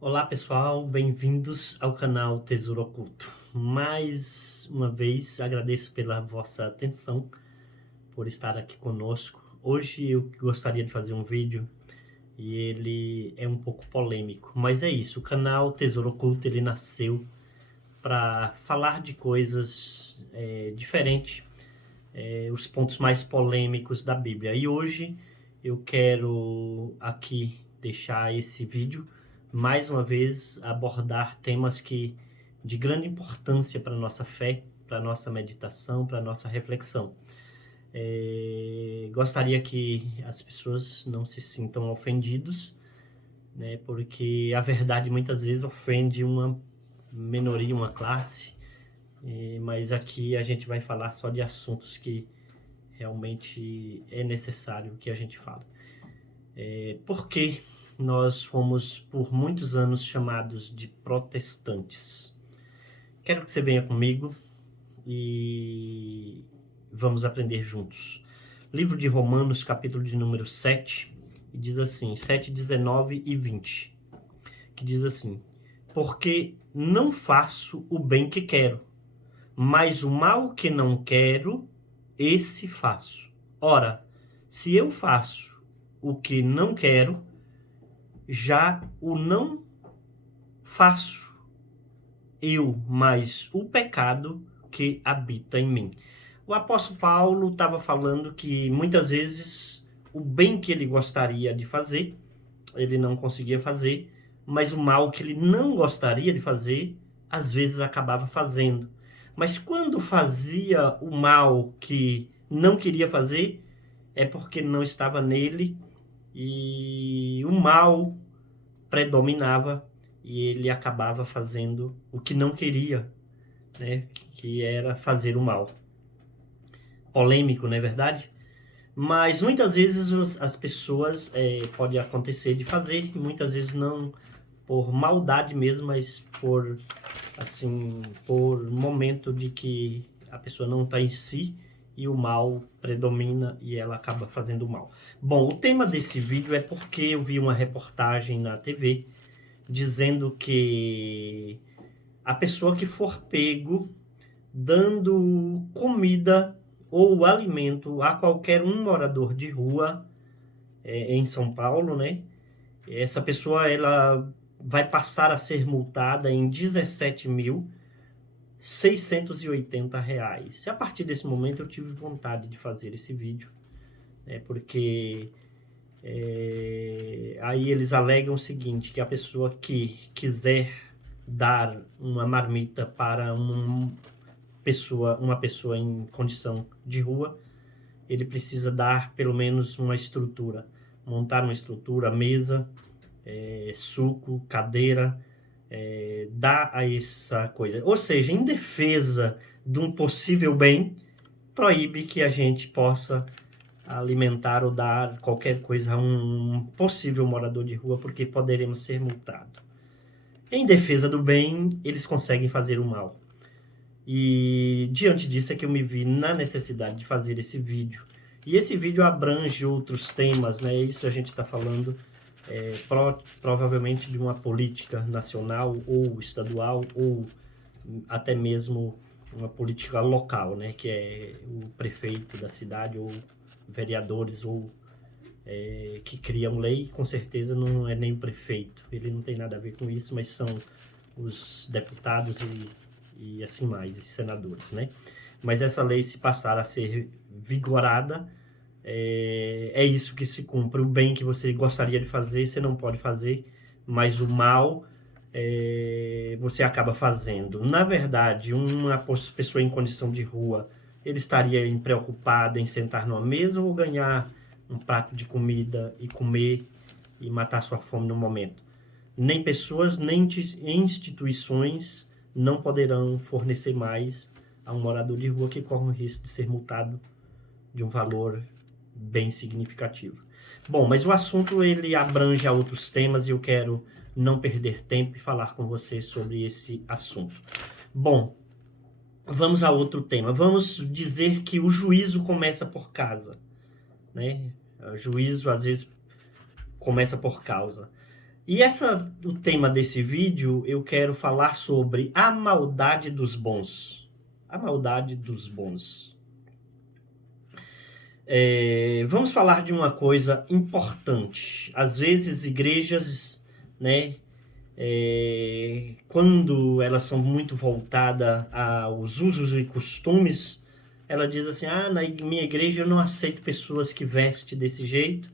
Olá pessoal, bem-vindos ao canal Tesouro Oculto. Mais uma vez agradeço pela vossa atenção, por estar aqui conosco. Hoje eu gostaria de fazer um vídeo e ele é um pouco polêmico, mas é isso, o canal Tesouro Oculto ele nasceu para falar de coisas diferentes, os pontos mais polêmicos da Bíblia. E hoje eu quero aqui deixar esse vídeo, mais uma vez, abordar temas de grande importância para a nossa fé, para a nossa meditação, para a nossa reflexão. Gostaria que as pessoas não se sintam ofendidos, né, porque a verdade muitas vezes ofende uma minoria, uma classe, mas aqui a gente vai falar só de assuntos que realmente é necessário que a gente fale. Por que nós fomos por muitos anos chamados de protestantes? Quero que você venha comigo e vamos aprender juntos. Livro de Romanos, capítulo de número 7, e diz assim, 7, 19 e 20, que diz assim: porque não faço o bem que quero, mas o mal que não quero, esse faço. Ora, se eu faço o que não quero, já o não faço eu, mas o pecado que habita em mim. O apóstolo Paulo estava falando que muitas vezes o bem que ele gostaria de fazer, ele não conseguia fazer, mas o mal que ele não gostaria de fazer, às vezes acabava fazendo. Mas quando fazia o mal que não queria fazer, é porque não estava nele e o mal predominava e ele acabava fazendo o que não queria, né? Que era fazer o mal. Polêmico, não é verdade? Mas muitas vezes as pessoas, pode acontecer de fazer, e muitas vezes não por maldade mesmo, mas por, assim, por momento de que a pessoa não está em si e o mal predomina e ela acaba fazendo o mal. Bom, o tema desse vídeo é porque eu vi uma reportagem na TV dizendo que a pessoa que for pego dando comida ou alimento a qualquer um morador de rua, em São Paulo, né? Essa pessoa ela vai passar a ser multada em R$ 17.680. E a partir desse momento eu tive vontade de fazer esse vídeo, né? Porque aí eles alegam o seguinte, que a pessoa que quiser dar uma marmita para uma pessoa em condição de rua, ele precisa dar pelo menos uma estrutura, montar uma estrutura, mesa, suco, cadeira, dar a essa coisa. Ou seja, em defesa de um possível bem, proíbe que a gente possa alimentar ou dar qualquer coisa a um possível morador de rua, porque poderemos ser multados. Em defesa do bem, eles conseguem fazer o mal. E diante disso é que eu me vi na necessidade de fazer esse vídeo. E esse vídeo abrange outros temas, né? Isso a gente está falando provavelmente de uma política nacional ou estadual ou até mesmo uma política local, né? Que é o prefeito da cidade ou vereadores ou que criam lei, com certeza não é nem o prefeito. Ele não tem nada a ver com isso, mas são os deputados e assim mais, e senadores, né? Mas essa lei, se passar a ser vigorada, é isso que se cumpre. O bem que você gostaria de fazer, você não pode fazer, mas o mal você acaba fazendo. Na verdade, uma pessoa em condição de rua, ele estaria preocupado em sentar numa mesa ou ganhar um prato de comida e comer e matar sua fome no momento. Nem pessoas, nem instituições não poderão fornecer mais a um morador de rua que corre o risco de ser multado de um valor bem significativo. Bom, mas o assunto ele abrange a outros temas e eu quero não perder tempo e falar com você sobre esse assunto. Bom, vamos a outro tema. Vamos dizer que o juízo começa por casa, né? O juízo às vezes começa por causa. E o tema desse vídeo, eu quero falar sobre a maldade dos bons. A maldade dos bons. Vamos falar de uma coisa importante. Às vezes, igrejas, né, quando elas são muito voltadas aos usos e costumes, ela diz assim, na minha igreja eu não aceito pessoas que vestem desse jeito,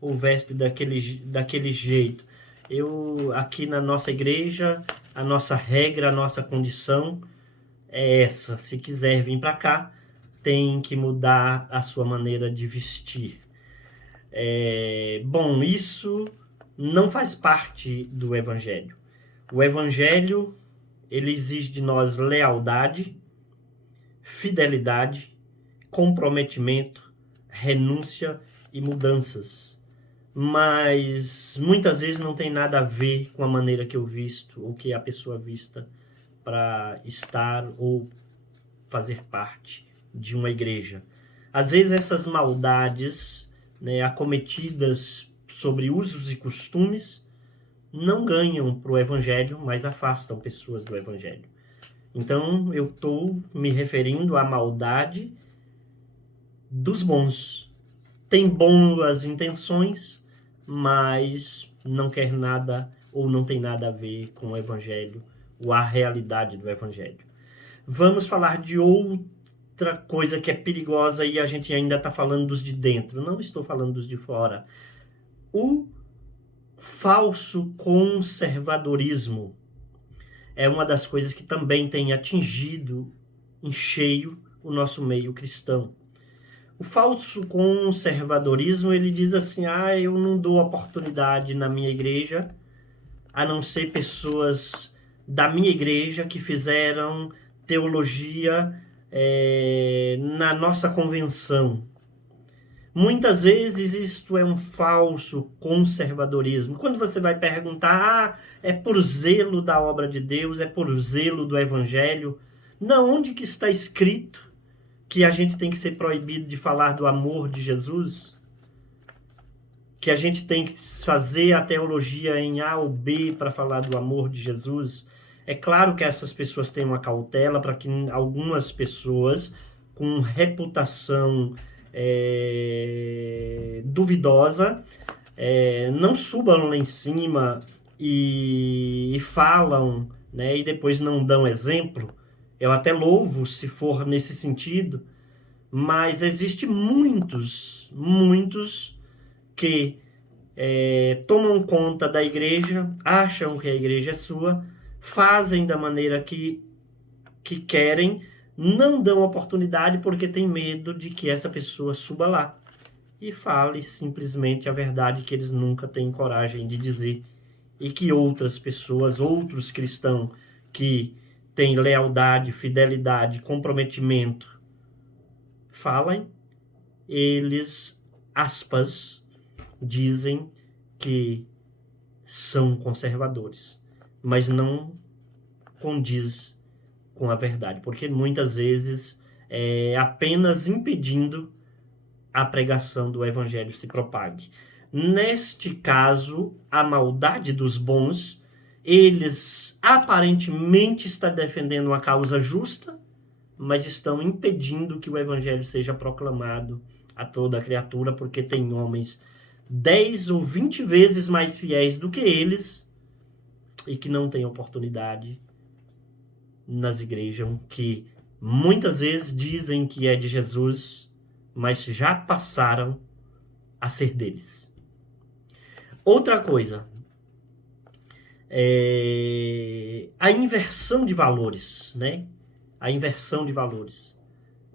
ou vestem daquele jeito. Aqui na nossa igreja, a nossa regra, a nossa condição é essa. Se quiser vir para cá, tem que mudar a sua maneira de vestir. Bom, isso não faz parte do Evangelho. O Evangelho, ele exige de nós lealdade, fidelidade, comprometimento, renúncia e mudanças. Mas muitas vezes não tem nada a ver com a maneira que eu visto ou que a pessoa vista para estar ou fazer parte de uma igreja. Às vezes essas maldades, né, acometidas sobre usos e costumes não ganham para o Evangelho, mas afastam pessoas do Evangelho. Então eu estou me referindo à maldade dos bons. Tem boas intenções, mas não quer nada ou não tem nada a ver com o Evangelho ou a realidade do Evangelho. Vamos falar de outra coisa que é perigosa e a gente ainda está falando dos de dentro. Não estou falando dos de fora. O falso conservadorismo é uma das coisas que também tem atingido em cheio o nosso meio cristão. O falso conservadorismo, ele diz assim, eu não dou oportunidade na minha igreja, a não ser pessoas da minha igreja que fizeram teologia na nossa convenção. Muitas vezes isto é um falso conservadorismo. Quando você vai perguntar, é por zelo da obra de Deus, é por zelo do Evangelho. Não, onde que está escrito que a gente tem que ser proibido de falar do amor de Jesus? Que a gente tem que fazer a teologia em A ou B para falar do amor de Jesus? É claro que essas pessoas têm uma cautela para que algumas pessoas com reputação duvidosa não subam lá em cima e falam, né, e depois não dão exemplo. Eu até louvo se for nesse sentido, mas existe muitos que tomam conta da igreja, acham que a igreja é sua, fazem da maneira que querem, não dão oportunidade porque tem medo de que essa pessoa suba lá e fale simplesmente a verdade que eles nunca têm coragem de dizer, e que outras pessoas, outros cristãos que têm lealdade, fidelidade, comprometimento, falem, eles, aspas, dizem que são conservadores, mas não condiz com a verdade, porque muitas vezes é apenas impedindo a pregação do Evangelho se propague. Neste caso, a maldade dos bons, eles aparentemente estão defendendo uma causa justa, mas estão impedindo que o Evangelho seja proclamado a toda a criatura, porque tem homens 10 ou 20 vezes mais fiéis do que eles e que não têm oportunidade nas igrejas, que muitas vezes dizem que é de Jesus, mas já passaram a ser deles. Outra coisa, a inversão de valores, né? A inversão de valores.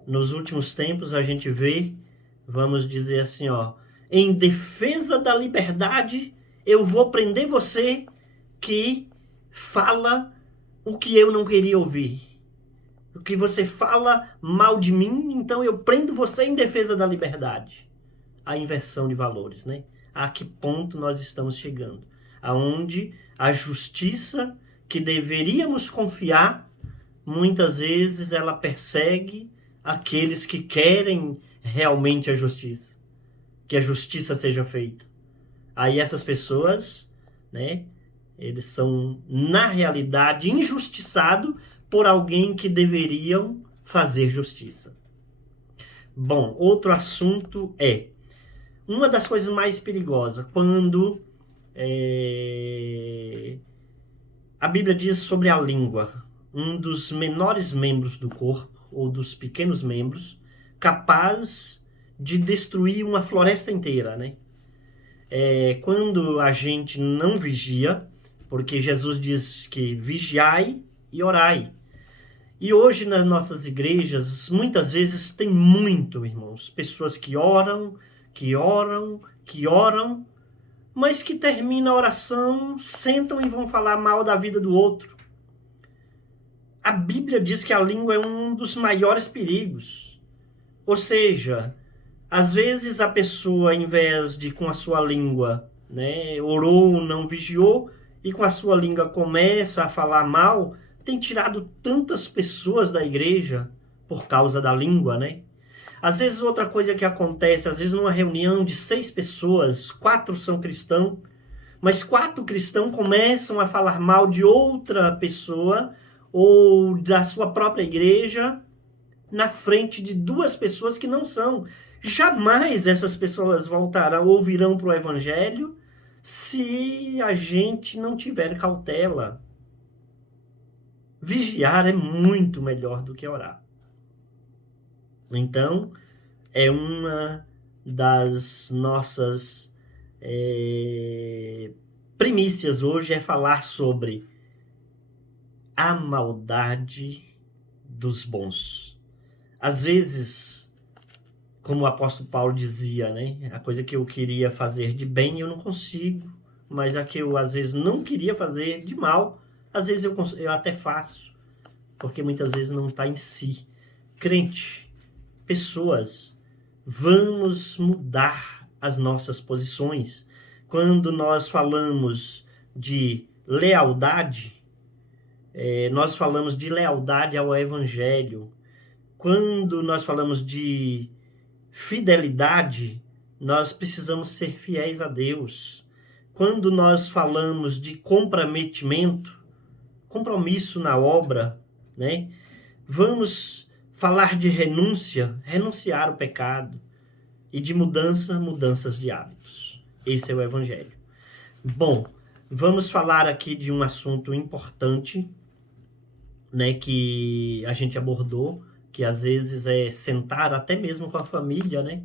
Nos últimos tempos a gente vê, vamos dizer assim, em defesa da liberdade, eu vou prender você que fala o que eu não queria ouvir. O que você fala mal de mim, então eu prendo você em defesa da liberdade. A inversão de valores, né? A que ponto nós estamos chegando? Aonde a justiça que deveríamos confiar, muitas vezes ela persegue aqueles que querem realmente a justiça. Que a justiça seja feita. Aí essas pessoas, né, Eles são, na realidade, injustiçados por alguém que deveriam fazer justiça. Bom, outro assunto é uma das coisas mais perigosas, quando a Bíblia diz sobre a língua, um dos menores membros do corpo, ou dos pequenos membros, capaz de destruir uma floresta inteira, né? Quando a gente não vigia, porque Jesus diz que vigiai e orai. E hoje nas nossas igrejas, muitas vezes tem muito, irmãos, pessoas que oram, que oram, que oram, mas que termina a oração, sentam e vão falar mal da vida do outro. A Bíblia diz que a língua é um dos maiores perigos. Ou seja, às vezes a pessoa, em vez de com a sua língua, né, orou, não vigiou, e com a sua língua começa a falar mal, tem tirado tantas pessoas da igreja por causa da língua, né? Às vezes outra coisa que acontece, às vezes numa reunião de 6 pessoas, 4 são cristãos, mas 4 cristãos começam a falar mal de outra pessoa ou da sua própria igreja na frente de 2 pessoas que não são. Jamais essas pessoas voltarão ou virão para o evangelho se a gente não tiver cautela. Vigiar é muito melhor do que orar. Então, é uma das nossas primícias hoje, é falar sobre a maldade dos bons. Às vezes, como o apóstolo Paulo dizia, né? A coisa que eu queria fazer de bem eu não consigo, mas a que eu às vezes não queria fazer de mal, às vezes eu até faço, porque muitas vezes não está em si. Crente, pessoas, vamos mudar as nossas posições. Quando nós falamos de lealdade, nós falamos de lealdade ao evangelho. Quando nós falamos de fidelidade, nós precisamos ser fiéis a Deus. Quando nós falamos de comprometimento, compromisso na obra, né? Vamos falar de renúncia, renunciar ao pecado, e de mudanças de hábitos. Esse é o evangelho. Bom, vamos falar aqui de um assunto importante, né, que a gente abordou, que às vezes é sentar até mesmo com a família, né,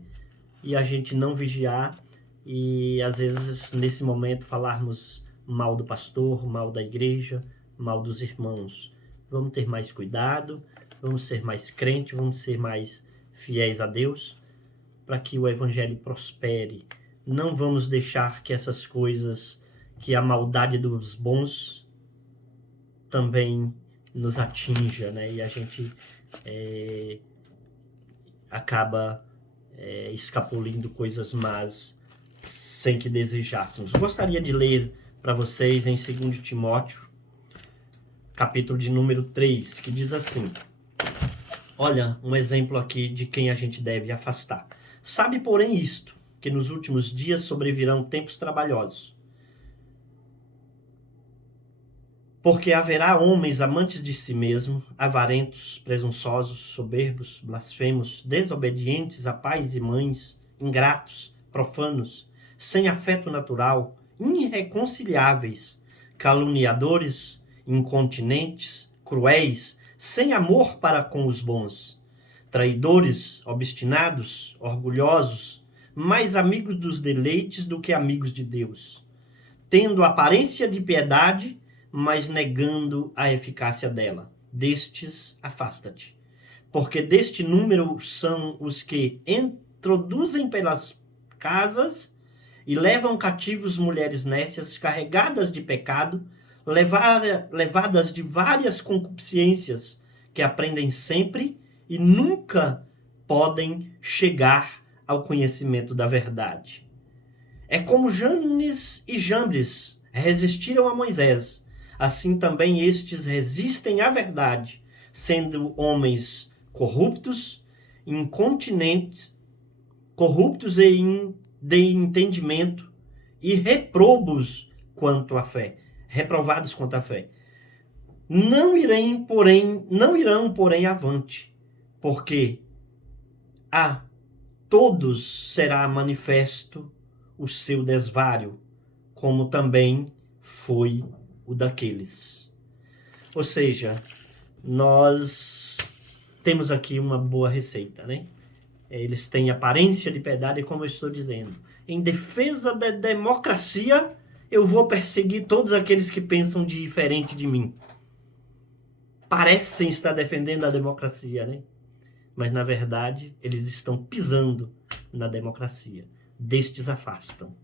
e a gente não vigiar, e às vezes nesse momento falarmos mal do pastor, mal da igreja, mal dos irmãos. Vamos ter mais cuidado, vamos ser mais crentes, vamos ser mais fiéis a Deus, para que o evangelho prospere. Não vamos deixar que essas coisas, que a maldade dos bons também nos atinja, né? E a gente acaba escapulindo coisas más sem que desejássemos. Gostaria de ler para vocês em 2 Timóteo, capítulo de número 3, que diz assim: olha, um exemplo aqui de quem a gente deve afastar. Sabe, porém, isto, que nos últimos dias sobrevirão tempos trabalhosos. Porque haverá homens amantes de si mesmo, avarentos, presunçosos, soberbos, blasfemos, desobedientes a pais e mães, ingratos, profanos, sem afeto natural, irreconciliáveis, caluniadores, incontinentes, cruéis, sem amor para com os bons, traidores, obstinados, orgulhosos, mais amigos dos deleites do que amigos de Deus, tendo aparência de piedade, mas negando a eficácia dela. Destes, afasta-te. Porque deste número são os que introduzem pelas casas e levam cativos mulheres nécias, carregadas de pecado, levadas de várias concupiscências, que aprendem sempre e nunca podem chegar ao conhecimento da verdade. É como Janes e Jambres resistiram a Moisés, assim também estes resistem à verdade, sendo homens corruptos, incontinentes, corruptos de entendimento e reprobos quanto à fé. reprovados quanto à fé. Não irão, porém, avante, porque a todos será manifesto o seu desvário, como também foi o daqueles. Ou seja, nós temos aqui uma boa receita, né? Eles têm aparência de piedade, como eu estou dizendo. Em defesa da democracia, eu vou perseguir todos aqueles que pensam diferente de mim. Parecem estar defendendo a democracia, né? Mas, na verdade, eles estão pisando na democracia. Destes afastam.